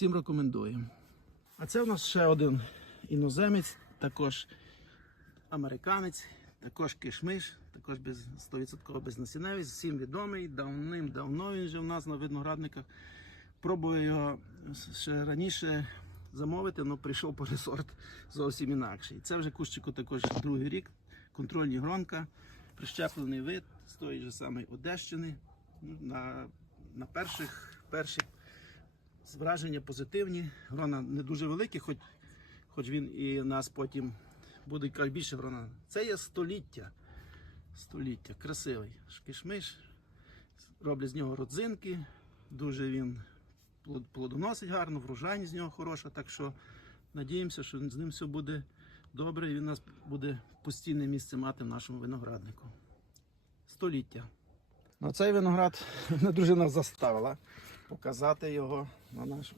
Всім рекомендуємо. А це у нас ще один іноземець, також американець, також кишмиш, також без 100% безнасінневий, всім відомий. Давним-давно він вже у нас на виноградниках. Пробую його ще раніше замовити, але прийшов по сорт зовсім інакший. Це вже кущику також другий рік, контрольні гронка, прищеплений вид з тої ж самої Одещини. Ну, На, на перших, перші враження позитивні. Грона не дуже великі, хоч, хоч він і нас потім буде якраз більше грона. Це є століття. Століття, красивий шкішмиш. Роблять з нього родзинки. Дуже він плодоносить гарно, врожайність з нього хороша. Так що надіємося, що з ним все буде добре і він нас буде постійне місце мати в нашому винограднику. Століття. Ну, цей виноград мене дружина заставила показати його на наш